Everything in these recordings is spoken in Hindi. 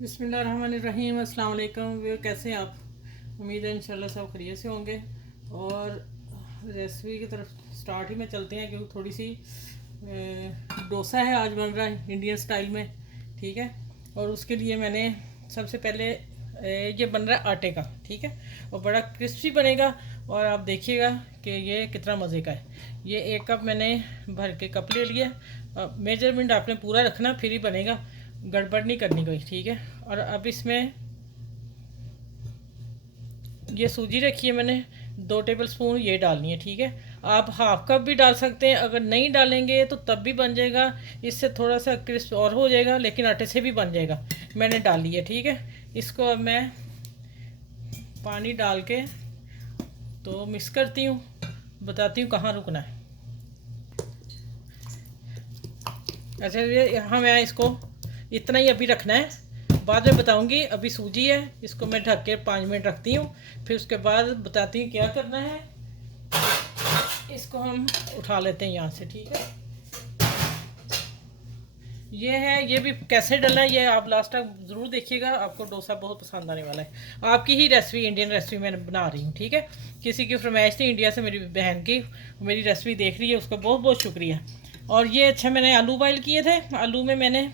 बिस्मिल्लाहिर्रहमानिर्रहीम। अस्सलाम वालेकुम। वे कैसे हैं आप? उम्मीद है इंशाल्लाह सब खैरियत से होंगे। और रेसिपी की तरफ स्टार्ट ही में चलते हैं क्योंकि थोड़ी सी डोसा है आज बन रहा है इंडियन स्टाइल में। ठीक है। और उसके लिए मैंने सबसे पहले ये बन रहा है आटे का। ठीक है। और बड़ा क्रिस्पी बनेगा। और आप देखिएगा कि ये कितना मज़े का है। ये 1 कप मैंने भर के कप ले लिया। मेजरमेंट आपने पूरा रखना फिर ही बनेगा, गड़बड़ नहीं करनी कोई। ठीक है। और अब इसमें ये सूजी रखी है मैंने, 2 टेबल स्पून ये डालनी है। ठीक है। आप हाफ कप भी डाल सकते हैं, अगर नहीं डालेंगे तो तब भी बन जाएगा। इससे थोड़ा सा क्रिस्प और हो जाएगा, लेकिन आटे से भी बन जाएगा। मैंने डाल लिया। ठीक है। इसको अब मैं पानी डाल के तो मिक्स करती हूँ, बताती हूँ कहाँ रुकना है। अच्छा, ये यहाँ मैं इसको इतना ही अभी रखना है, बाद में बताऊंगी। अभी सूजी है, इसको मैं ढक के 5 मिनट रखती हूँ, फिर उसके बाद बताती हूँ क्या करना है। इसको हम उठा लेते हैं यहाँ से। ठीक है। ये है, ये भी कैसे डलना है ये आप लास्ट तक ज़रूर देखिएगा, आपको डोसा बहुत पसंद आने वाला है। आपकी ही रेसिपी, इंडियन रेसिपी मैं बना रही हूँ। ठीक है। किसी की फरमाइश थी इंडिया से, मेरी बहन की, मेरी रेसिपी देख रही है, उसका बहुत बहुत शुक्रिया। और ये अच्छा, मैंने आलू बॉयल किए थे। आलू में मैंने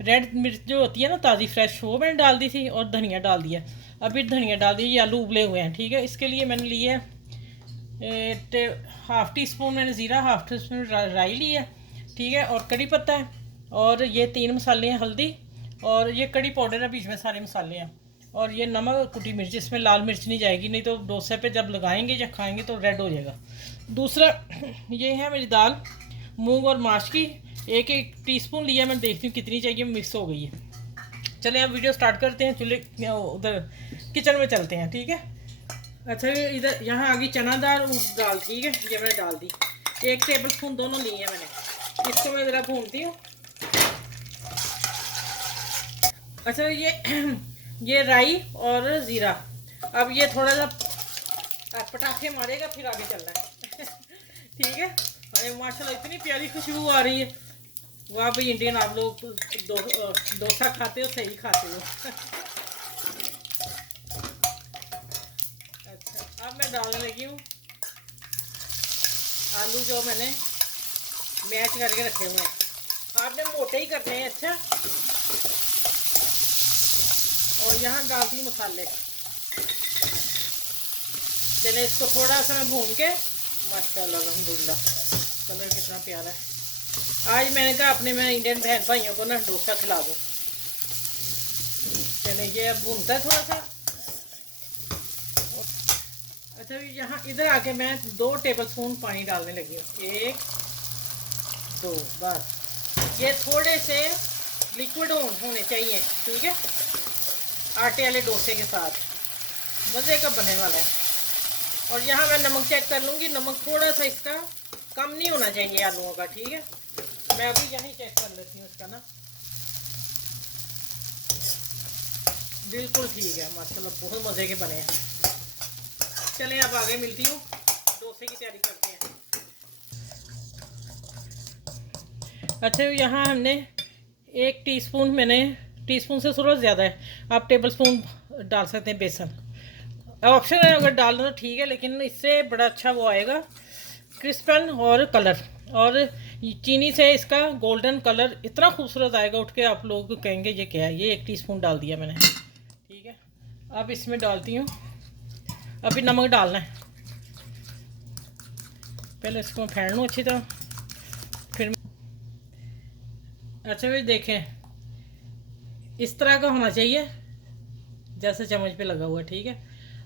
रेड मिर्च जो होती है ना ताज़ी फ्रेश, वो मैंने डाल दी थी और धनिया डाल दिया। अभी धनिया डाल दिया। ये आलू उबले हुए हैं। ठीक है। इसके लिए मैंने लिए हाफ़ टी स्पून मैंने ज़ीरा, हाफ़ टी स्पून राई ली है। ठीक है। और कड़ी पत्ता है। और ये 3 मसाले हैं, हल्दी और ये कड़ी पाउडर है, बीच में सारे मसाले हैं। और ये नमक, कुटी मिर्च, इसमें लाल मिर्च नहीं जाएगी, नहीं तो डोसे पे जब लगाएंगे या खाएंगे तो रेड हो जाएगा। दूसरा ये है मेरी दाल मूंग और माश की, 1-1 टीस्पून लिया। मैं देखती हूँ कितनी चाहिए, मिक्स हो गई है। चलें अब वीडियो स्टार्ट करते हैं। चूल्हे उधर किचन में चलते हैं। ठीक है। अच्छा, ये इधर यहाँ आ गई चना दाल, उड़द दाल। ठीक है। ये मैंने डाल दी, 1 टेबल स्पून दोनों लिए हैं मैंने। इसको मैं ज़रा भूनती हूँ। अच्छा, ये राई और ज़ीरा, अब ये थोड़ा सा पटाखे मारेगा फिर आगे चलना है। ठीक है। अरे माशाल्लाह इतनी प्यारी खुशबू आ रही है। वाह भाई, इंडियन आप लोग डोसा खाते हो, सही खाते हो। अच्छा, अब मैं डालने लगी हूँ आलू जो मैंने मैश करके रखे हुए हैं। आपने मोटे ही करने हैं। अच्छा, और यहाँ डालती हूँ मसाले। चले इसको थोड़ा सा मैं भून के, माशाल्लाह अल्हम्दुलिल्लाह कलर कितना प्यारा है। आज मैंने कहा अपने मैं इंडियन बहन भाइयों को ना डोसा खिला दूँ। चले ये अब भूनता है थोड़ा सा। अच्छा, यहाँ इधर आके मैं 2 टेबल स्पून पानी डालने लगी हूँ। 1 2 बस। ये थोड़े से लिक्विड होने चाहिए। ठीक है। आटे वाले डोसे के साथ मज़े का बनने वाला है। और यहाँ मैं नमक चेक कर लूँगी, नमक थोड़ा सा इसका कम नहीं होना चाहिए आलूओं का। ठीक है। मैं अभी यहीं चेक कर लेती हूँ इसका ना। बिल्कुल ठीक है माशाल्लाह, बहुत मज़े के बने हैं। चलें अब आगे मिलती हूँ, डोसे की तैयारी करते हैं। अच्छा, यहाँ हमने 1 टीस्पून, मैंने टीस्पून से थोड़ा ज़्यादा है, आप टेबल स्पून डाल सकते हैं बेसन। ऑप्शन है, अगर डालना तो ठीक है, लेकिन इससे बड़ा अच्छा वो आएगा क्रिस्पन और कलर। और चीनी से इसका गोल्डन कलर इतना खूबसूरत आएगा, उठ के आप लोग कहेंगे ये क्या है। ये 1 टीस्पून डाल दिया मैंने। ठीक है। अब इसमें डालती हूँ, अभी नमक डालना है। पहले इसको फेंट लूँ अच्छी तरह, फिर। अच्छा भाई देखें, इस तरह का होना चाहिए जैसे चम्मच पे लगा हुआ है। ठीक है।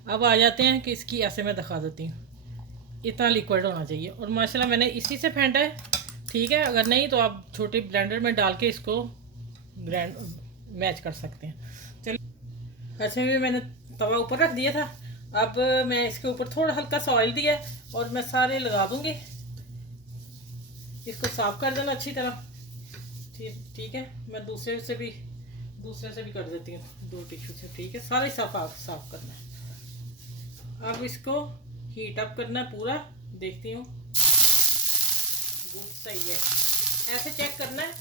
अब आ जाते हैं कि इसकी, ऐसे मैं दिखा देती हूँ, इतना लिक्विड होना चाहिए। और माशाल्लाह मैंने इसी से फेंटा है। ठीक है। अगर नहीं तो आप छोटी ब्लेंडर में डाल के इसको ग्राइंड मैच कर सकते हैं। चलिए, अच्छा भी मैंने तवा ऊपर रख दिया था। अब मैं इसके ऊपर थोड़ा हल्का सा ऑयल दिया और मैं सारे लगा दूंगी। इसको साफ कर देना अच्छी तरह। ठीक ठीक है। मैं दूसरे से भी कर देती हूँ, 2 टिश्यू से। ठीक है। सारा ही साफ करना है। अब इसको हीट अप करना है पूरा। देखती हूँ, गुड, सही है। ऐसे चेक करना है।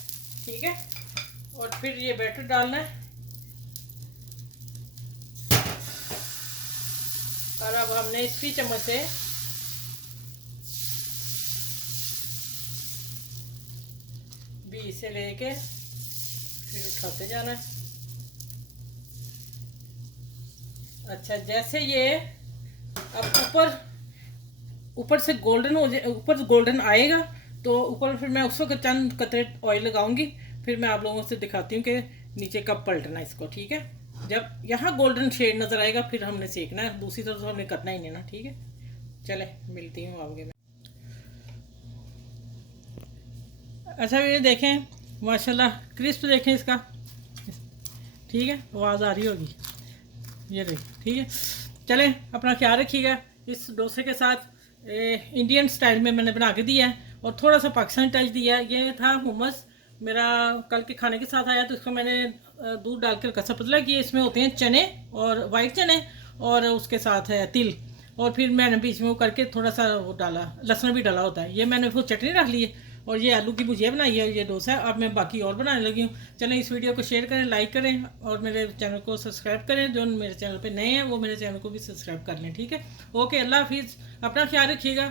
ठीक है। और फिर ये बैटर डालना है। और अब हमने इसी चम्मच से बीच से लेके फिर उठाते जाना है। अच्छा, जैसे ये अब ऊपर से गोल्डन हो जाए, ऊपर गोल्डन आएगा तो ऊपर फिर मैं उस वक्त चंद कतरे ऑयल लगाऊंगी, फिर मैं आप लोगों से दिखाती हूँ कि नीचे कब पलटना है इसको। ठीक है, जब यहाँ गोल्डन शेड नज़र आएगा फिर हमने सेकना है, दूसरी तरफ तो हमने करना ही नहीं ना। ठीक है, चले मिलती हूँ आगे में। अच्छा, ये देखें माशाल्लाह क्रिस्प देखें इसका। ठीक है, आवाज़ आ रही होगी, ये रही। ठीक है, चलें अपना ख्याल रखिएगा। इस डोसे के साथ इंडियन स्टाइल में मैंने बना के दिया है और थोड़ा सा पाकिस्तानी टच दिया है। ये था हुमस, मेरा कल के खाने के साथ आया तो इसको मैंने दूध डाल कर कसा पतला किया। इसमें होते हैं चने और वाइट चने और उसके साथ है तिल, और फिर मैंने बीच में वो करके थोड़ा सा वो डाला, लहसुन भी डाला होता है। ये मैंने वो चटनी रख ली है और ये आलू की भुजिया बनाई है, ये डोसा है। अब मैं बाकी और बनाने लगी हूँ। चलें इस वीडियो को शेयर करें, लाइक करें और मेरे चैनल को सब्सक्राइब करें। जो मेरे चैनल पे नए हैं वो मेरे चैनल को भी सब्सक्राइब कर लें। ठीक है, ओके, अल्लाह हाफिज़, अपना ख्याल रखिएगा।